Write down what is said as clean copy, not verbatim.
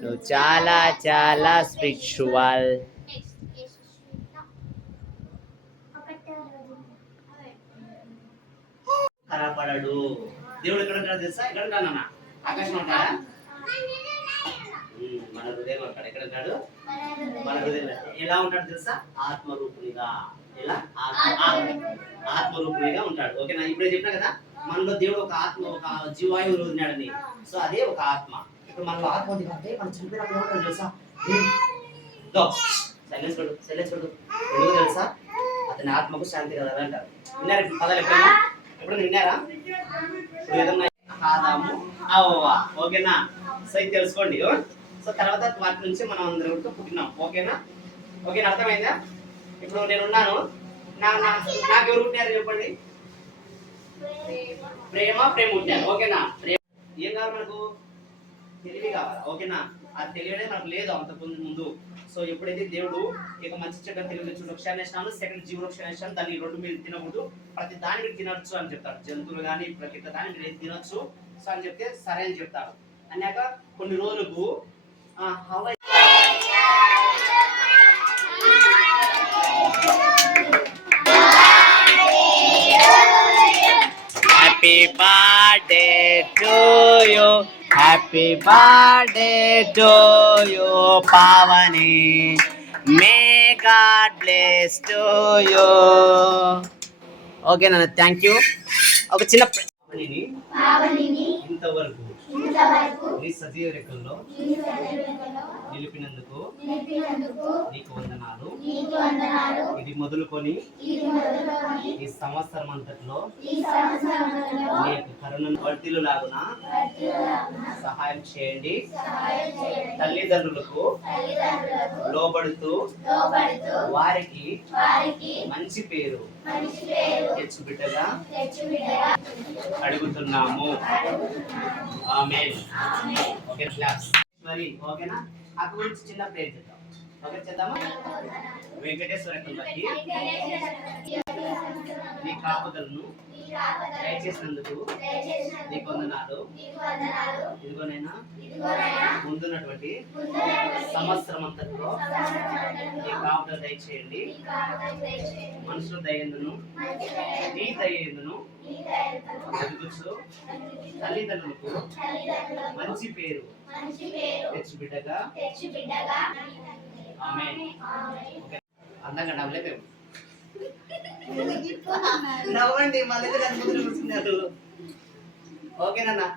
నువ్వు చాలా చాలా స్పిరిచువల్. కనపడడు. దేవుడు ఎక్కడ ఉంటాడు తెలుసా? ఎక్కడ ఉంటాడు నాన్న? ఆకాశం ఉంటాడా? మన హృదయం ఉంటాడు. ఎక్కడ ఉంటాడు? మన హృదయం. ఎలా ఉంటాడు తెలుసా? ఆత్మరూపునిగా. ఎలా? ఆత్మరూపునిగా ఉంటాడు. ఓకేనా? ఇప్పుడే చెప్పినా కదా, మనలో దేవుడు ఒక ఆత్మ, ఒక జీవాయువు వదిలినాడని. సో అదే ఒక ఆత్మ. ఇప్పుడు మనలో ఆత్మ ఉంది అంటే మనం చనిపోయినప్పుడు ఏమంటాడు తెలుసా? సైలెన్స్ కొడు, సైలెన్స్ కొడు. ఎందుకు తెలుసా? అతని ఆత్మకు శాంతి కలగాలి అంటారు. విన్నారా పదాలు ఎప్పుడైనా? ఎప్పుడు విన్నారా? ఆదాము అవ్వ. ఓకేనా? సో ఇది తెలుసుకోండి. సో తర్వాత వాటి నుంచి మనం అందరం పుట్టినాం. ఓకేనా? ఓకేనా? అర్థమైందా? ఇప్పుడు నేను ఉన్నాను, నాకు ఎవరు పుట్టినారు చెప్పండి? ప్రేమ పుట్టాను. ఓకేనా? ప్రేమ ఏం కావాలి మనకు? తెలివి కావాలి. ఓకేనా? ఆ తెలివి అనేది మనకు లేదు అంత ముందు. సో ఎప్పుడైతే దేవుడు ఇక మంచి చెడ్డ తెలివి తెచ్చు వృక్షాన్ని వేసినాను, సెకండ్ జీవ వృక్షాన్ని వేసినాను, దాన్ని రెండు మీరు తినకూడదు, ప్రతి దాన్ని మీరు తినొచ్చు అని చెప్తారు. జంతువులు కానీ ప్రతి దాన్ని మీరు ఏది తినొచ్చు సో అని చెప్తే సరే అని చెప్తారు. అన్నాక కొన్ని రోజులకు happy birthday to you, happy birthday to you Pavani, may God bless to you. Okay నాన్న, థ్యాంక్ యూ. ఒక చిన్న ఇంతవరకు నీ సజీవ రెక్కల్లో నిలిపినందుకు నీకు వందనాలు. ఇది మొదలుకొని ఈ సంవత్సరం అంతట్లో నీకు కరుణను వర్తిల్లు లాగున సహాయం చేయండి. తల్లిదండ్రులకు లోబడుతూ వారికి మంచి పేరు తెచ్చు బిడ్డగా అడుగుతున్నాము. ఆమేన్. ఓకే క్లాస్ మరి ఓకేనా? అక్కడ గురించి చిన్న ప్రేర్ చేద్దాం. ఓకే చేద్దామా? వెంకటేశ్వర బట్టి నీ కాపుదలను దయచేసినందుకు నీకు వందనాలు. ఇదిగోనైనా ముందున్నటువంటి సంవత్సరం అంతట్లో నీ కాపుదలు దయచేయండి. మనుషుల దయందును నీ దయందును ఎదుగుచు తల్లిదండ్రులకు మంచి పేరు తెచ్చు బిడ్డగా. ఆమేన్. అందంగా నవ్వలేదు. నవ్వండి, మళ్ళీ కూర్చున్నారు. ఓకేనన్నా?